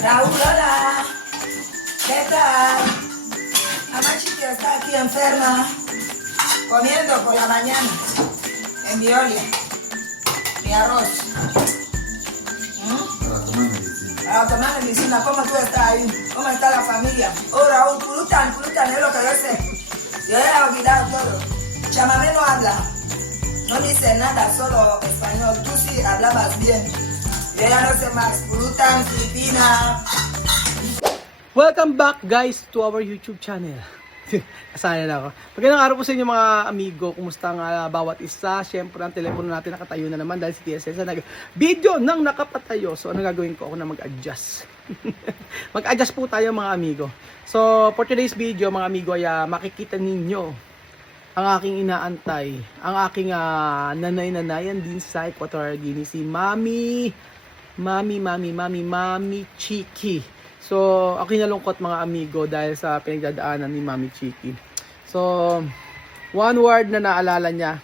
Raúl, hola. ¿Qué tal? Mamá Chiqui está aquí enferma, comiendo por la mañana en Violia, mi arroz. Para tomar medicina. Para tomar medicina, ¿cómo tú estás ahí? ¿Cómo está la familia? Oh, Raúl, Pulutan, es lo que yo sé. Yo he olvidado todo. Chamamé no habla, no dice nada, solo español. Tú sí hablabas bien. Yo ya no sé más. Pulutan, Filipina. Welcome back guys to our YouTube channel. Kasaya na ako. Magandang araw po sa inyo mga amigo. Kumusta nga bawat isa? Siyempre ang telepono natin nakatayo na naman dahil si TSS na nag-video nang nakapatayo. So ano gagawin ko? Ako na mag-adjust. Mag-adjust po tayo mga amigo. So for today's video mga amigo ay makikita ninyo ang aking inaantay. Ang aking nanay-nanayan din sa Equatorial Guinea. Si Mami Chiqui. So, ako nalungkot mga amigo dahil sa pinagdadaanan ni Mami Chiqui. So, one word na naalala niya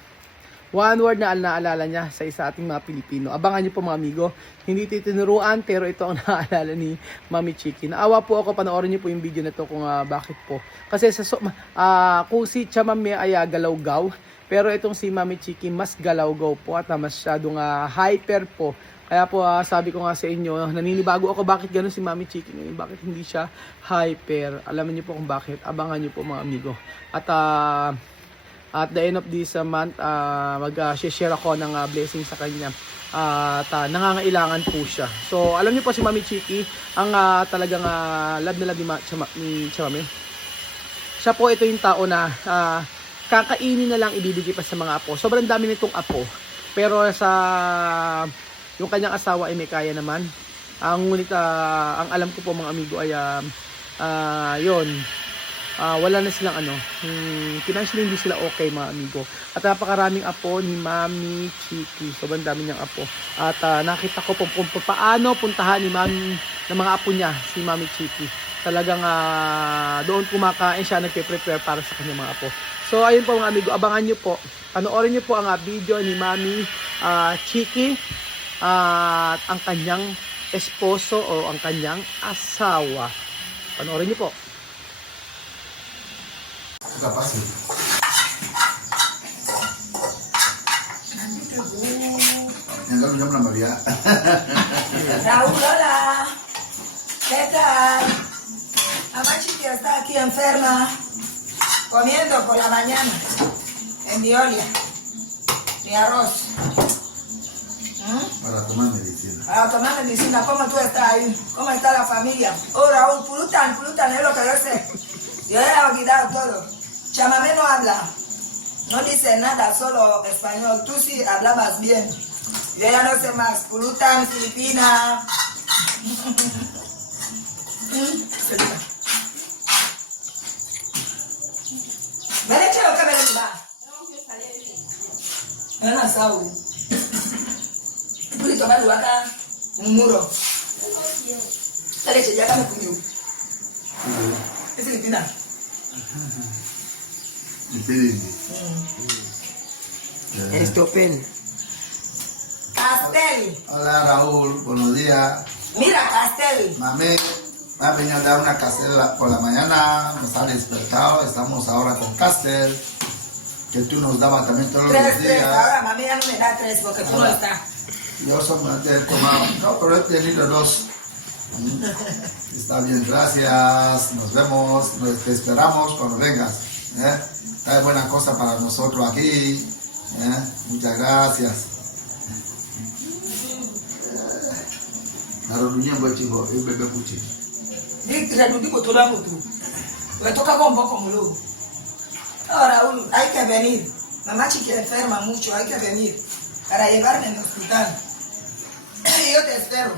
sa isa ating mga Pilipino. Abangan niyo po mga amigo. Hindi ito tinuruan pero ito ang naalala ni Mami Chiqui. Naawa po ako, panoorin niyo po yung video na to kung bakit po. Kasi kung si Chamamé ay galawgaw, pero itong si Mami Chiqui mas galawgaw po at masyadong hyper po. Kaya po sabi ko nga sa inyo, naninibago ako bakit gano'n si Mami Chiqui ngayon, bakit hindi siya hyper. Alaman niyo po kung bakit, abangan niyo po mga amigo. At at the end of this month, mag-share ako ng blessing sa kanya. At nangangailangan po siya. So alam niyo po si Mami Chiqui, ang talagang love na love ni Chamamé. Siya po ito yung tao na kakainin na lang ibibigay pa sa mga apo. Sobrang dami nitong apo. Pero yung kanyang asawa ay may kaya naman. Ngunit ang alam ko po mga amigo ay wala na silang financially hindi sila okay mga amigo. At napakaraming apo ni Mami Chiqui. Sobrang dami niyang apo. At nakita ko kung paano puntahan ni Mami ng mga apo niya, si Mami Chiqui. Talagang doon kumakain siya, nagpe-prepare para sa kanyang mga apo. So ayun po mga amigo, abangan niyo po. Panoorin niyo po ang video ni Mami Chiqui at ang kanyang esposo o ang kanyang asawa. Panoorin niyo po. Capaz. Yang lalu jam Maria. Raúl, hola. ¿Qué tal? Mamá Chiqui está aquí enferma, comiendo por la mañana en Violia, mi arroz. Para tomar medicina. Para tomar medicina, ¿cómo tú estás ahí? ¿Cómo está la familia? Oh, Raúl, Pulutan, es lo que yo sé. Yo he olvidado todo. Chamamé no habla, no dice nada, solo español. Tú sí hablabas bien. Yo ya no sé más. Pulutan, Filipina. Merece lo que me va. No sabe. Pulito malu acá, un muro. La leche ya me cubrió. Es Filipina. Estopel. Castel. Hola Raúl, buenos días. Mira, Castel. Mami, me ha venido a dar una castel por la mañana, nos ha despertado, estamos ahora con castel, que tú nos dabas también todos los Tres. días. Ahora mami ya no me da tres porque tú no estás. Yo solamente he tomado, no, pero he tenido dos. Está bien, gracias, nos vemos, te esperamos cuando vengas. Trae buena cosa para nosotros aquí. Muchas gracias. Narudunia chico, el bebé puchi. Rarudi ko tola mutu. Me toca con poco mulo. Ahora hay que venir. Mamá Chiqui enferma mucho, hay que venir para llevarme al hospital. Yo te espero.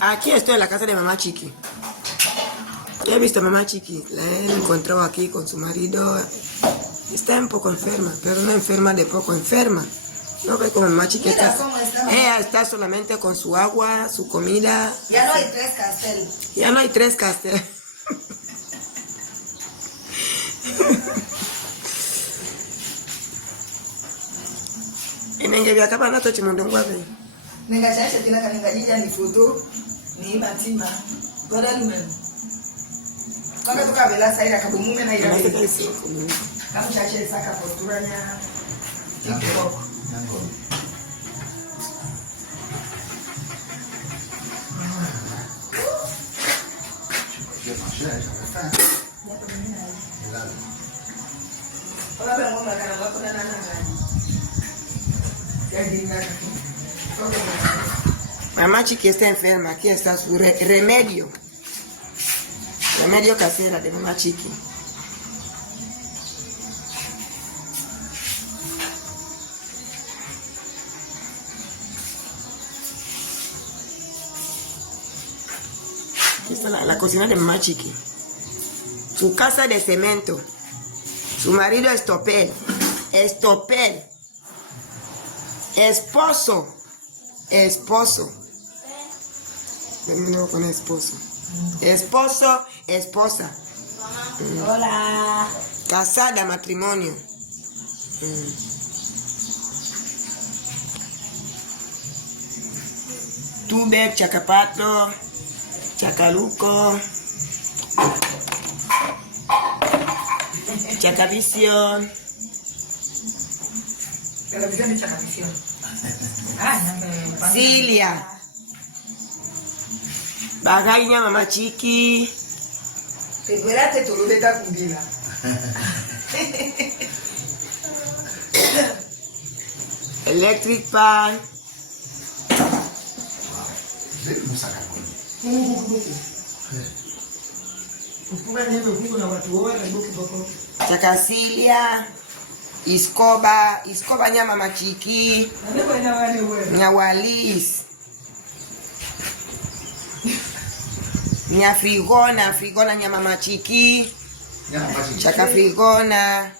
Aquí estoy en la casa de Mamá Chiqui. Ya he visto a Mamá Chiqui. La he encontrado aquí con su marido. Está un poco enferma, pero no enferma de poco, enferma. No ve como Mamá Chiqui Mira está. cómo está. Ella está solamente con su agua, su comida. Ya no hay tres Castel. Ya no hay tres castel. Inenge vya kaba nato chimundongwa be. Ningashasha tina kaningajija ni foto ni matima. Goda lumen. Kaka tukabela saira kabumume na ira. Nafika isiku. Kama chache saka posturanya. TikTok. Yango. Je marchais, j'avais faim. Et là, Ola ba ngoma kana wako na nana ngani. Ya dinga. Mamá Chiqui está enferma, aquí está su remedio. Remedio casera de Mamá Chiqui. Aquí está la cocina de Mamá Chiqui. Su casa de cemento. Su marido estopel. Estopel. Esposo. Esposo. Termino con esposo. Esposo, esposa. Hola. Casada, matrimonio. Tube, Chacapato, Chacaluco, Chacavisión. Televisión de Chacavisión. Cilia. Bagaña, Mamá Chiqui. Espérate, tú lo de esta cubila. Electric Pan. c'est le moussaka. Chacasilia. Iscoba. Iscoba nya Mamá Chiqui. Nyawalis. Nya frigona. Frigona nya Mamá Chiqui. Yana machi. Chaca frigona.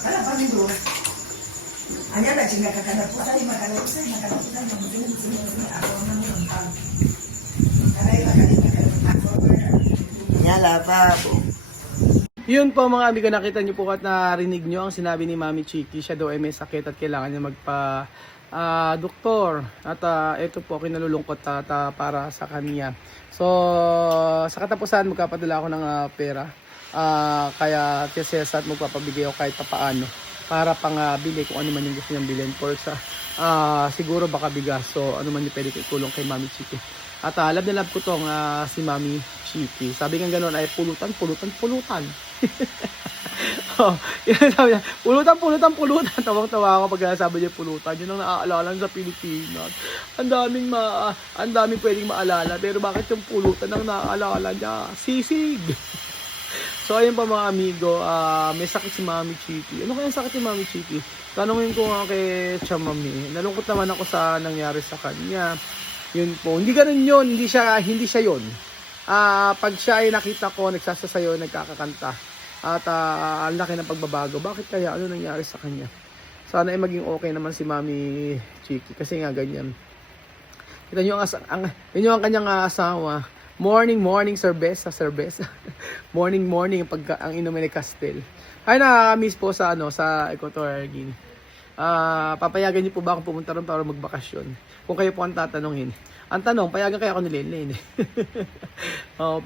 Kala pani do. Anyala chinga kakana puta ima kala usa ima kala puta ima mutini mutini mutini akona mutani. Kala ima kala Nya lavabo. Yun po mga amigo, nakita nyo po at narinig nyo ang sinabi ni Mami Chiqui. Siya daw ay may sakit at kailangan niya magpa doktor. At ito po kinalulungkot para sa kanya. So sa katapusan magpapadala ako ng pera. Kaya tisesa at magpapabigay ako kahit papaano para pang bili kung ano man yung gusto niyang bilhin for sa siguro baka bigas. So ano man yung pwede itulong kay Mami Chiqui. At love na love ko tong si Mami Chiqui. Sabi nga ganoon ay pulutan. Oh, yun sabi niya, pulutan. Tawang-tawa ako pag sabi niya pulutan. Yun ang naaalala sa Pilipinas. Ang daming pwedeng maalala. Pero bakit yung pulutan ang naaalala niya? Sisig. So ayun pa mga amigo, may sakit si Mami Chiqui. Ano kaya sakit ni Mami Chiqui? Tanungin ko nga kay Chamami. Nalungkot naman ako sa nangyari sa kanya. Yun po. Hindi ganun yun. Hindi siya yun. Pag siya ay nakita ko, nagsasasayo, nagkakakanta. At ang laki ng pagbabago. Bakit kaya? Ano nangyari sa kanya? Sana ay maging okay naman si Mami Chiqui. Kasi nga ganyan. Kita nyo ang kanyang asawa. Morning, serbesa. morning, pag ang inumin ni Castel. Ay nakakamiss po sa Equatorial Guinea. Papayagan niyo po ba akong pumunta ron para magbakasyon? Kung kayo po ang tatanungin. Ang tanong, payagan kaya ako ni Lenlen.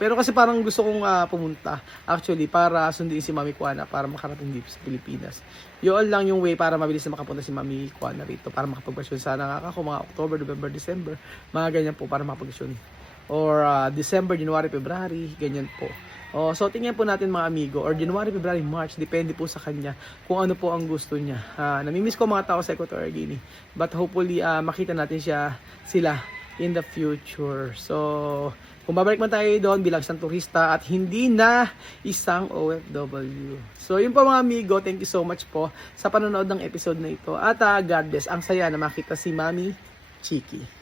Pero kasi parang gusto kong pumunta. Actually, para sundin si Mami Kuana para makarating dito sa Pilipinas. Yun lang yung way para mabilis na makapunta si Mami Kuana rito. Para makapagbakasyon. Sana ako mga October, November, December. Mga ganyan po para makapagbakasyon. Or December, January, February. Ganyan po. So tingnan po natin mga amigo. Or January, February, March. Depende po sa kanya kung ano po ang gusto niya. Namimiss ko mga tao sa Equatorial Guinea. But hopefully makita natin sila in the future. So, kung babalik man tayo doon bilang isang turista at hindi na isang OFW. So, yun po mga amigo. Thank you so much po sa panonood ng episode na ito. At God bless. Ang saya na makita si Mami Chiqui.